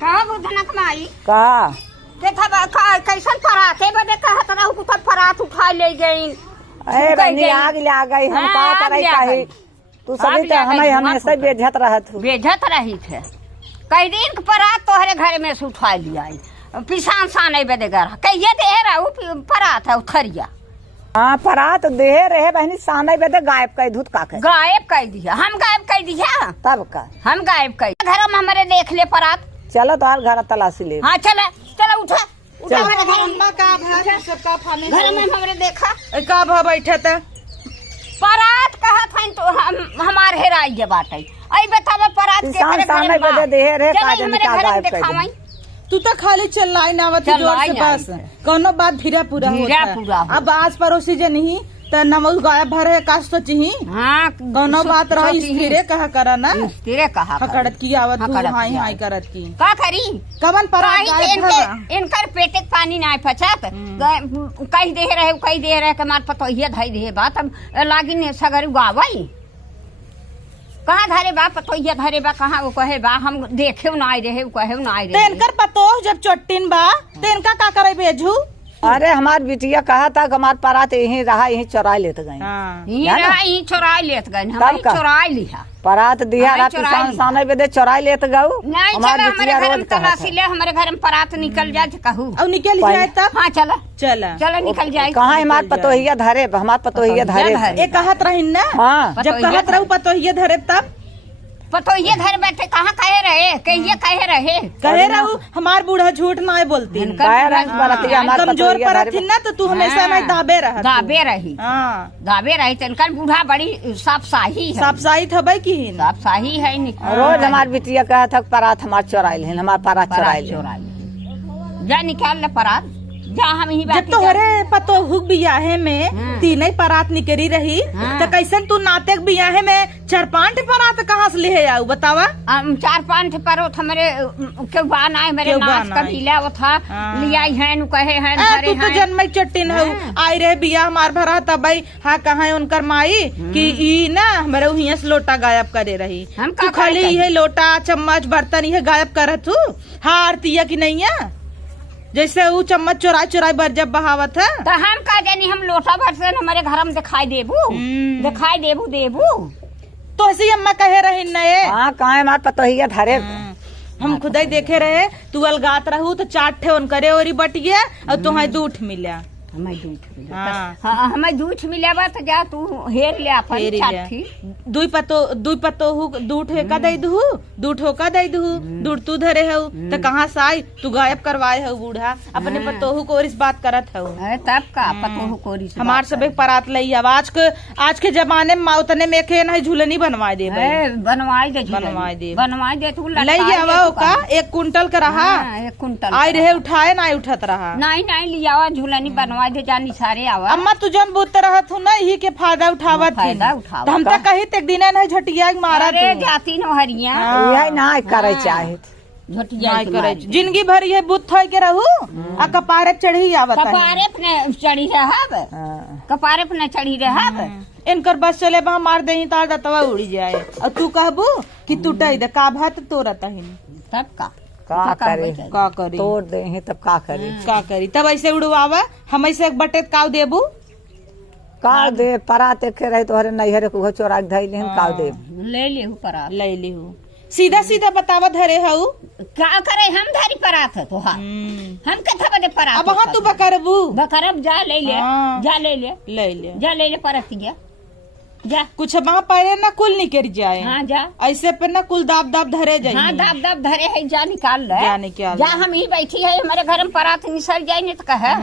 कहाँ बुधनक माई का कैसन परात है बदे कहत रहू कुछ परात उठा ले गई। अरे बहनी आग ले आ गई हम का करे काहे तू सभी तो हमेशा बेझत रहत हूँ। बेझत रही थे कई दिन के परात तोहरे घर में से उठा लिया पिसान साने बदे गर कहिए दे रहू परात है उखरिया। हाँ परात दे रहे बहनी साने बदे गायब कर धूत का गायब कर दिया हम गायब कर दिया तब का हम गायब कर घर में हमारे देख ले परात। चलो तो घर तलाशी ले। हाँ चला चला उठा उठा मेरे घर अम्मा का भा सबका फाने घर में हमरे देखा का भा बैठे था परात कहा था तो हमारे हेराइए बाटे आई बतावे परात के किसान सामने बदे दे रहे काज निकाल गायब कर दे। तू तो खाली चल्लाई ना आवत जोर से बस कोनो बात धीरा पूरा होता। अब आस पड़ोसी जे नहीं त नमक गायब भरे का सोची। हाँ कोनो बात रही स्थिरे कहा करा ना स्थिरे कहा हकड़त की आवत हाई हाई करत की का करी कवन परात इनकर पेटे के पानी ना फचत कही दे रहे के मार पतोहिया धई दे बात अब लागिन सगर गावई कहाँ धरे बा पतोहिया धरे बा कहाँ वो कहे बा हम देखे ना आए रहे कहे ना आए रहे तेनकर पतो जब चोटिन बा तेनका का करे भेजू। अरे हमार बिटिया कहा था हमार परात यहीं रहा यहीं चुरा लेते गए। यहीं चुरा लेत गए हम चुरा लिया परात दिया रात किसान सामने बदे चुरा लेते गऊ। नहीं चला हमारे घर में तलाशी ले हमारे घर में परात निकल जाए कहू अब निकल जाए तब। हाँ चला चला चला निकल जाए कहाँ हमार पतोहिया धरे हमार पतोहिया धरे ये कहत रही ना। हाँ जब कहत रहू पतोहिया धरे तब पतोहिया घर बैठे कहाँ कहे रहे कहे रहू हमार बूढ़ा झूठ ना बोलती कमजोर पर थी ना तो तू हमेशा नहीं दाबे रही दाबे रही तनकर बूढ़ा बड़ी साफ साही थबे की साफ साही है रोज हमार बिटिया कहा था परात हमार चुराइल है हमार परात चुराइल जा निकाल ले परात जा हम ही जब तोहरे पतो हुक बियाहे में तीन परात निकली रही तो कैसे तू नातेक बियाहे में 4-5 परात कहाँ से ले आऊ बतावा। 4-5 परोत हमारे क्यों बान आए मेरे नाच का मिला वो था लिया है नु कहे हैं तू तो जन्म चट्टिन हो आई रहे बिया हमार भरा तब भाई हाँ कहा उनकर माई कि ई ना हमारे वहीं से लोटा गायब करे रही तू खाली ये लोटा चम्मच बर्तन ये गायब करत हूँ। हाँ आरतिया की नहीं है जैसे वो चम्मच चुराई बर जब बहावत है तो हम का जानी हम लोटा भर से हमारे घर में दिखाई देबू तो ऐसी अम्मा कहे रही नए। हाँ कहाँ हमार पतोहिया धरे हम खुद ही देखे रहे तू अलगात रहू तो 4 ठे उन करे और बटिया और तुम्हें 2 मिला हमें दूध मिला बा तो जा तू हेर ले अपन चाठी दुई पतो हु दूठ का दे दू दूठ हो का दे दू दूठ तू धरे हो तो कहाँ से आई तू गायब करवाए हो बूढ़ा अपने पतोहू को इस बात करत हो। तब का पतोहू को हमार सब परात लई अब आज के जमाने में उतने में के नहीं झूलनी बनवाए दे तू लई आवा का 1 कुंटल का रहा 1 कुंटल आई रहे उठाए ना उठत रहा नहीं लिया झूलनी बनवा दे जानी सारे आवा अम्मा तू जन बूत रहत हूँ ना ही के फायदा उठावत तो हम तो कही तक दिन नहीं झटिया मारा जाती न हरिया यही ना करे चाहे जिंदगी भर ये बुत थोय के रहू आ कपारे चढ़ी आवत कपारे पे चढ़ी रहब इनकर बस चले बा मार दही तार दतवा उड़ी जाए और तू कहबू कि टूटई दे का भात तोरत तब का करी तोड़ दे तब का करी तब ऐसे उड़वावा हम ऐसे बटे काव देबू का दे परात के रहे तोहरे नैहरे को चोरा धई ले का दे ले लेहू परात ले लेहू सीधा बतावा धरे हऊ का करे हम धरी परात तो हम कथा बदे परात अब हाँ तू बकरब जा ले ले परतिया जा कुछ वहाँ पहले ना कुल निकल जाए। हाँ जा ऐसे पे ना कुल दाब धरे जाए। हाँ दाब धरे है जा निकाल जा हम ही बैठी है हमारे घर में परात निसल जाए नहीं तो कहे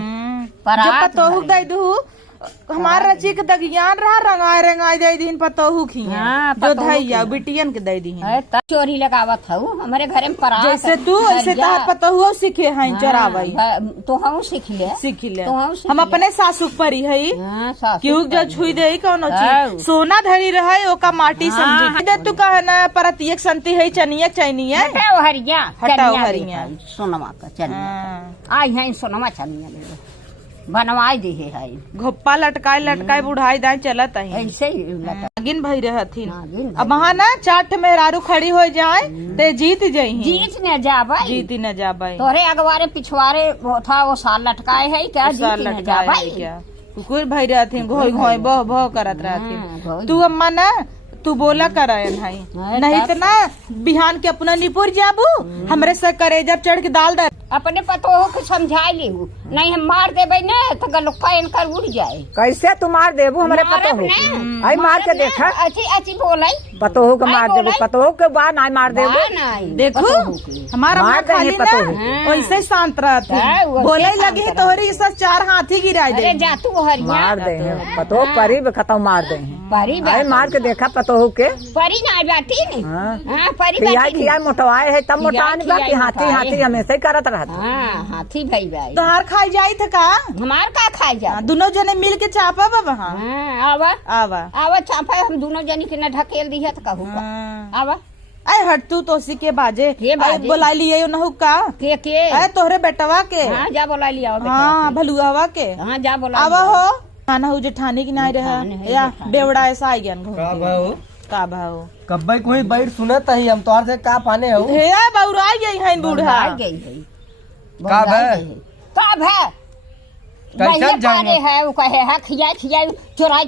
परात तो दे दू हमारे रची के दगियान रहा रंगाई दे दिन पतोहू खी जो धैया बिटियन के दे दी चोरी लगावत हूँ हमारे घर में परात जैसे तू ऐसे तार पतोहू सीखे हैं चोरावई तो हम सीख ले हम अपने सासू परी है क्यों जो छुई दे कौन चीज सोना धरी रहे ओका माटी समझी दे तू कह न परत एक संती है चनिया चैनिया हरिया सोनमा का चनिया आई है सोनमा चनिया बनवाई दे है घोप्पा लटकाए बुढ़ाई दाई चलत है ऐसे ही लता नागिन भई रहथिन। नागिन अब वहाँ ना चाट मेहरारू खड़ी हो जाए ते जीत जाई जीत न जाबाई जीती न जाबाई तोरे अगवारे पिछवारे वो था वो साल लटकाए है क्या साल जीत न लटकाए है जाबाई क्या कुकुर भई रहथिन घोई घोई बह बह करत रहथिन। तू अम्मा ना तू बोला करायन है नहीं तो ना बिहान के अपना निपुर जाबू हमरे से करे जब चढ़ के दाल दे अपने पतोह को समझा ली नहीं हम मार देबे न तो गलुक्का इनकर उड़ जाए। कैसे तू मार देबू हमरे मारब पतोहू न। आई मार के देखा अच्छी अच्छी बोलाई पतोहू के आई मार देबू बोलाई। पतोहू के बाद नहीं मार देबू बा नहीं देखो पतोहू की। हमारा मार माँ देंगे खाली ना पतोहू। वैसे शांत रहती हाँ, वैसे बोले शांत लगी रहती। तोहरी सब 4 हाथी गिराई अरे दे जा तू हरिया मार दे हैं पतोहू परी खत्म मार दे हैं परी आई मार के देखा पतोहू के परी ना बाटी नहीं हाँ। हाँ परी खियाई बाटी खियाई मोटवाए है तब खियाई मोटान बा कि खियाई हाथी मोटाए हाथी है। हमेशा ही करत रहता हाँ हाथी भाई भाई तोहार खाई जाई था का हमार का खाए जा दोनों जने मिल के चापा बा वहाँ हाँ आवा आवा आवा चापा हम दोनों जनी के न ढकेल दी है तो कहू का हाँ। आवा अरे हट तू तोसी के बाजे के बाजे? बुला लिए नहु का के अरे तोहरे बेटवा के हाँ जा बोला लिया हाँ भलुआवा के हाँ जा बोला आवा लिया। हो खाना हो जेठानी की नहीं जेठानी रहे है, या जेठानी। बेवड़ा ऐसा आई गया घूम का के। भाऊ का भाव कब्बई कोई बैठ सुनत ही हम तोहर से का पाने हो हे बौरा गई है बूढ़ा बौराई गई है का बौराई भै? गई है। का भै कैसन भैया जाऊं? पाले है वो कहे है खियाई खियाई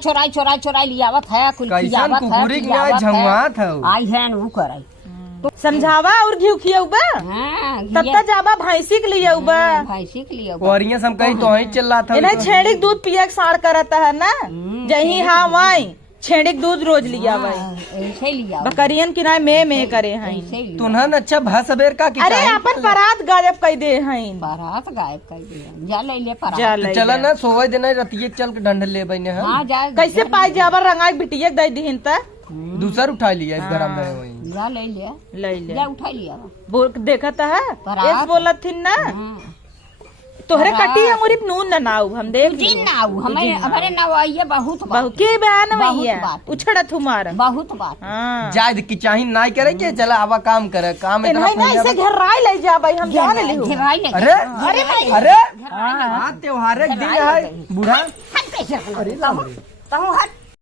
चोराई लियावत है कुल कैसन खियावत है कुकुरी के पियावत है। झंगवात हो आई है न वो कराई समझावा और घी खियौबा हाँ तब तक जाबा भैंसी के लिए उबा भैंसी के लिए कोरिया से हम कहीं तो ही चिल्ला था इन्हें छेड़िक दूध पिया के साड़ करता है ना जही हाँ वाई छेड़िक दूध रोज लिया भाई ऐसे लिया बकरियन किनारे में करे हैं ऐसे लिया तुनहन अच्छा भसबेर का की अरे चाही? अपन परात गायब कर दे हैं बारात गायब कर दिया जा ले परा जा तो ले चला ना सोवे दिन रतिये चल के डंड ले बने हम हाँ जा कैसे पाई जावा रंगा बिटिया दे दीहिन त दूसर उठा लिया इस गरम में वही जा ले लिया ले ले जा उठा लिया बोल देखत है परात। एक बोलत थी ना हाँ। तोहरे परात। कटी अंगूरी नून न नाऊ हम देख जी ना हमारे हमारे नवाइये बहुत बहु बात के बयान बहुत भैया बात। उछड़त हुमार बहुत बात हाँ जायद की चाही नाई करे के चला आवा काम करे काम इतना नहीं नहीं ऐसे घेराई ले जा भाई हम जान ली हूँ घेराई ले अरे अरे भाई अरे हाँ त्योहार एक दिन है बूढ़ा हट कैसे कहूँ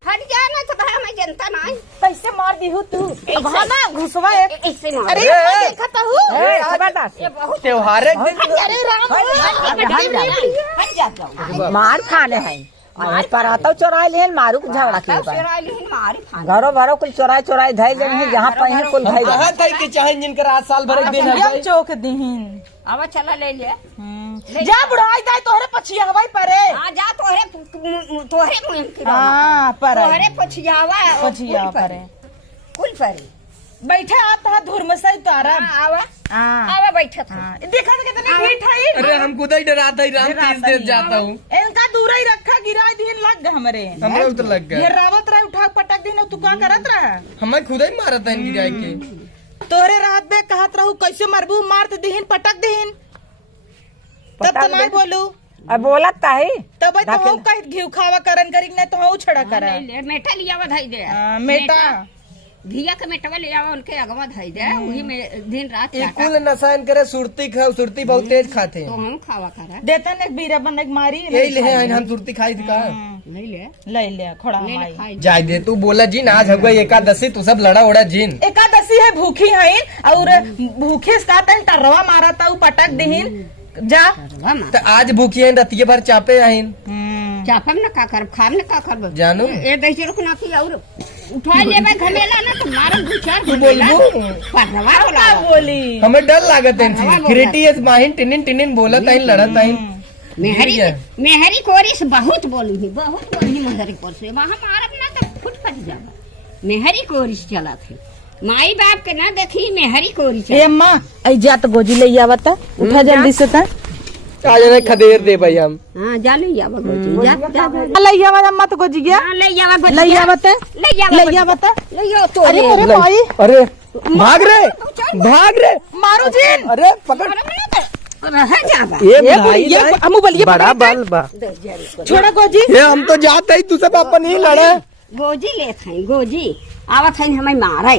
हट जा ना तो कहा मैं जनता नहीं कैसे मार दी हूँ तू अब हाँ ना घुसवा एक ऐसे मार अरे अरे! मैं देखता हूँ ए, खबरदार ये बहुत त्योहार एक दिन अरे राम हट जा जाओ मार खाले है आज पराता चोराई ले मारू के झगड़ा के बा चोराई ली मारी खान घरो भरो कुल चोराई धई गए हैं जहाँ पे हैं कुल धई कहा था कि चाहे जिनकर आज साल भर एक दिन है हम चौक दीहिन अब चला ले लिया जा बुढ़ाई दाई तोहरे पछिया हवाई परे आ जा तोहरे मुंह की हाँ परे तोहरे पछियावा पछिया परे कुल परे बैठे आता है धुर में सही तारा आवा हाँ आवा बैठा था हाँ। देखा तो कितनी हीट है अरे हम खुद ही डराता ही राम तीस देर जाता हूँ इनका दूर ही रखा गिराई दिन लग गए हमरे हमरे तो लग गया घेरावत रहे उठा पटक दिन तू का करत रहा हमें खुद ही मारा था इनकी गाय के तोरे रात में कहत रहू कैसे मरबू मार दीहिन पटक दीहिन तब तो नहीं बोलू अब बोलत का है तब तो हो कह घी खावा करन करी नहीं तो हो छड़ा कर मेटा लिया धाई दे मेटा घिया के मेटवा ले आवा उनके अगवा धाई दे वही में दिन रात ये चाटा कुल नशान करे सुरती खाओ सुरती बहुत तेज खाते तो हैं हम खावा करा देता ने बीरा बन एक मारी यही ले हैं हम सुरती खाई थी का नहीं ले ले ले खोड़ा ले माई खाई जाय दे तू बोला जिन आज हम एकादशी तू सब लड़ा उड़ा जिन एकादशी है भूखी है और भूखे से कहते हैं टर्रवा मारा था पटक दीहिन जा तो आज भूखी है रतिये भर चापे आहिन चापम न का कर खाम न का कर जानू ए दैसे रुकना थी और उठा ले भाई घमेला ना तो मारो दो चार तू बोलबू परवा क्या बोला बोली हमें डर लागत है इनसे क्रिटी इस माहिन टिनिन टिनिन बोलत आइन लड़त आइन मेहरी कोरी से बहुत बोली ही मेहरी कोरी से वहाँ मारब ना तो फुट फट जावा मेहरी कोरी से चला थे माई बाप के ना देखी मेहरी कोरी से ए अम्मा आई जा तो गोजी ले आवत उठा जल्दी से ता आज ना खदेर दे भाई हम हाँ जा ले आवा गोजी जा जा ले आवा अम्मा तो गोजी गया हाँ, ले आवा गोजी ले आवत ले आवा ले आवत ले आओ तो अरे अरे भाई अरे भाग रे मारू जिन अरे पकड़ रह जावा ये भाई ये अम्मू बोलिए बड़ा बल बा छोड़ा गोजी ये हम तो जाते ही तू सब अपन ही लड़े गोजी ले थाई गोजी आवत है हमें मारे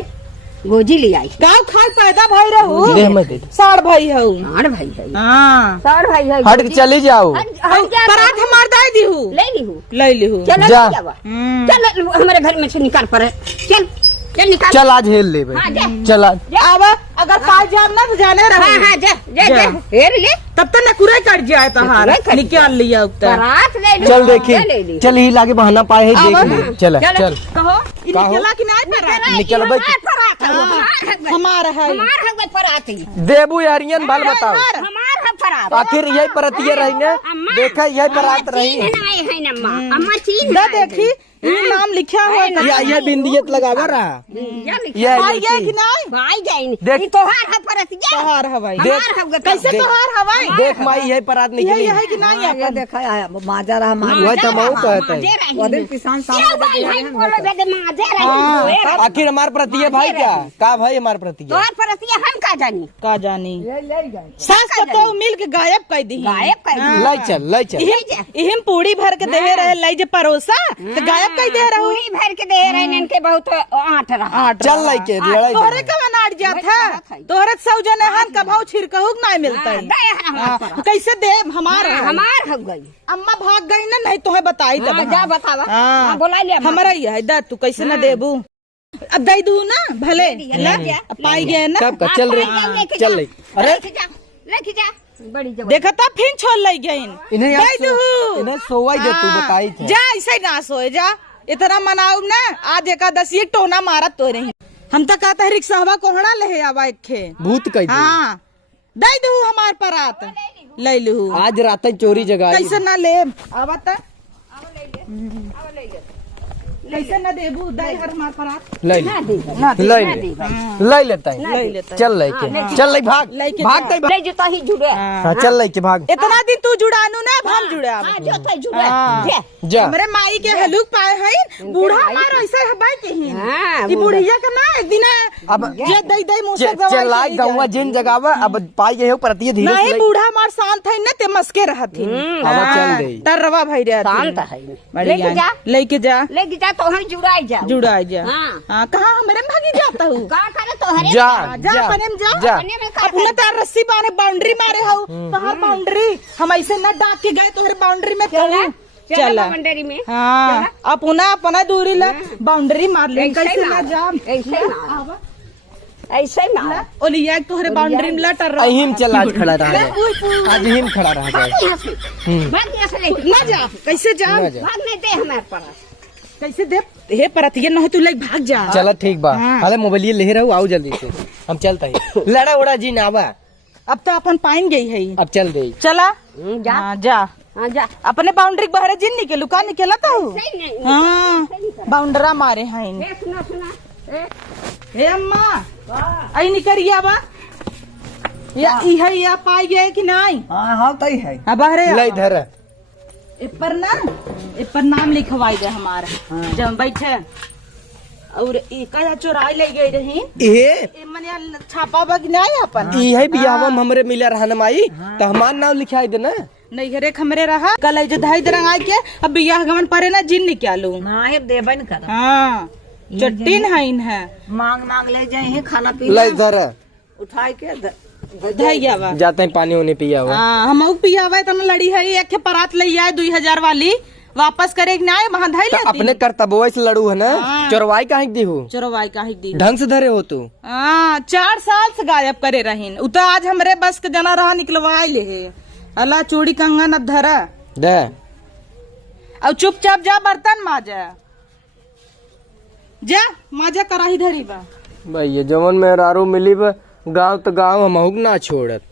गोजी ले आई गाँव खाल पैदा भाई रहू दे मत दे साड़ भाई हूँ सार भाई है हाँ सार भाई है हट के चली जाओ परात हमार दाई दी हूँ ले ली हूँ ले ली हूँ चल जा। चल हमारे घर में से निकाल पर चल चल निकाल चल आज हेल ले हाँ, जा। भाई चल आज अब अगर पास जाम ना तो जाने रहो हाँ हाँ जा जा जा। जा हेर ले तब तो नकुरे कट जाए तहार नकुरे कट निकाल लिया अब तक परात ले ली चल ले देखी ली चल ही लागे बहाना पाए है देख ले चल चल। चल कहो इ का हो? निकला कि नहीं परात निकल भाई परात है हमारा है हमार है परात ही देबू यारियन बाल बताओ हमार है परात आखिर यही परतिये रही ने अम्मा। देखा यही परात रही चीन है है न अम्मा अम्मा चीन ना है देखी ये नाम लिखा हुआ था ये बिंदियत लगावा रहा या लिखा ये भाई ये कि नहीं भाई जाइन देख। ये तोहार है परत जा तहार हवाई हमार है कैसे तहार हवाई देख माई यही परात ये निकली है कि नहीं ये अपन देखा है माजा रहा वही तो मऊ कहता है वो दिन किसान क्या भाई है बोलो बेटे माजे रही आखिर हमार प्रतिये भाई क्या का भाई हमार प्रतिये तोहार परत ये हम का जानी का जानी ले ले गए सास पतो मिल के गायब कर दी गायब कर दी लाई चल लाई चल इहिम पूरी भर के देवे रहे लाई जे परोसा तो गायब कर दे रहू पूरी भर के दे रहे इनके बहुत आठ रहा चल लाई के लड़ाई तोहरे का अनाट जा था तोहरे सौजन हन कभाऊ छिड़कहू नहीं मिलता है दे हमार परत कैसे दे हमारा हमार हो गई अम्मा भाग गई ना नहीं तुम्हें बताई तब हाँ, जा बतावा हाँ। हाँ, बोला लिया हमारा ही है दा तू कैसे न देबू अब दे दू ना भले ले जा अब पाई गए ना सब का चल रही चल रही अरे लेके जा बड़ी जब देखा था फिर छोड़ लाई गई इन्हें दे दू इन्हें सोवाई दे तू बताई थे जा ऐसे ना सोए जा इतना मनाऊ ना आज एकादशी टोना मारा तो रही हम तो कहते रिक्शा कोहड़ा ले आवा खे भूत कह दे हाँ दे दू हमार परात ले लू आज रात चोरी जगह कैसे ना ले आवा त कैसे ना देबू दे हर हमार परात ले ले ले लेता है ले लेता चल लेके चल ले भाग लेके भाग तई ले जो ही जुड़े हाँ चल लेके भाग इतना दिन तू जुड़ानू ना अब हम जुड़े हाँ जो तो जुड़े हाँ। जा जा हमरे माई के हलुक पाए है बूढ़ा हमारा ऐसे है बाई के ही हाँ, कि बुढ़िया का ना एक दिन अब जे दई दई मुंह से चल लाई गौवा जिन जगावा अब पाई गए हो प्रतिये धीरे नहीं से बूढ़ा हमार शांत है ना ते मस्के रहत ही अब चल दे तरवा भाई रहत शांत है लेके जा लेके जा लेके जा तो हम जुड़ाई जा जुड़ा जा हाँ। हाँ कहाँ हमरे में भागी जाता हूँ का करे तो हरे जा जा अपने में जा जा अपने में का अपने तार रस्सी बांधे बाउंड्री मारे हो कहाँ बाउंड्री हम ऐसे न डाक के गए तो बाउंड्री में चला चला चला मंडरी में हाँ अपना अपना दूरी ला बाउंड्री मार ले कैसे ना जा ऐसे ना ओलिया तोहरे बाउंड्री में लटर रहा अहिम चल आज खड़ा रहा है आज हिम खड़ा रहा जाए भाग यहाँ से लेके ना जा कैसे जा ना जा। भाग नहीं दे हमारे पास कैसे दे हे परत ये नहीं तू ले भाग जा चला ठीक बा हाँ। हाले मोबाइल ले रहू आओ जल्दी से हम चलता है लड़ा उड़ा जी ना आवा अब तो अपन पाइन गई है अब चल दे चला जा हाँ, जा हाँ जा अपने बाउंड्री के बाहर जिन निकलू का निकला था सही नहीं हाँ बाउंड्रा मारे हैं ए, सुना सुना ए, हे अम्मा आई निकरिया बा या ई है या पाई गए कि नहीं हाँ हाँ तई है हाँ बाहरे ले धर ए पर नाम लिखवाई दे हमारा जब बैठे और का चोराई ले गई रही ए मने छापा बग नहीं अपन ई है बियाहवा में हमरे मिला रहन माई तो हमार नाम लिखाई दे ना नहीं घरे खमरे रहा कल जो धाई दरंग आके अब बियाह गमन परे ना जिन निकालू हाँ ये देबे न कर हाँ चट्टीन है इन है मांग मांग ले जाए हैं खाना ले पीना धर उठाए के धैया बा जाते हैं पानी होने पिया हुआ हाँ हम पियावा तना लड़ी है एक परात ले आए 2000 वाली वापस करे ना वहाँ धाई तो लेती अपने कर्तव्य से लड़ू है ना हाँ। चोरवाई काहे दी हो चोरवाई का ही दी ढंग से धरे हो तू हाँ 4 साल से गायब करे रहीन उ तो आज हमरे बस के जना रहा निकलवाई ले है अल्लाह चूड़ी कंगन अब धरा दे अब चुपचाप जा बर्तन माजा जा माजा कराही धरी बा भाई ये जवन में रारू मिली गाँव तो गाँव हम ना छोड़त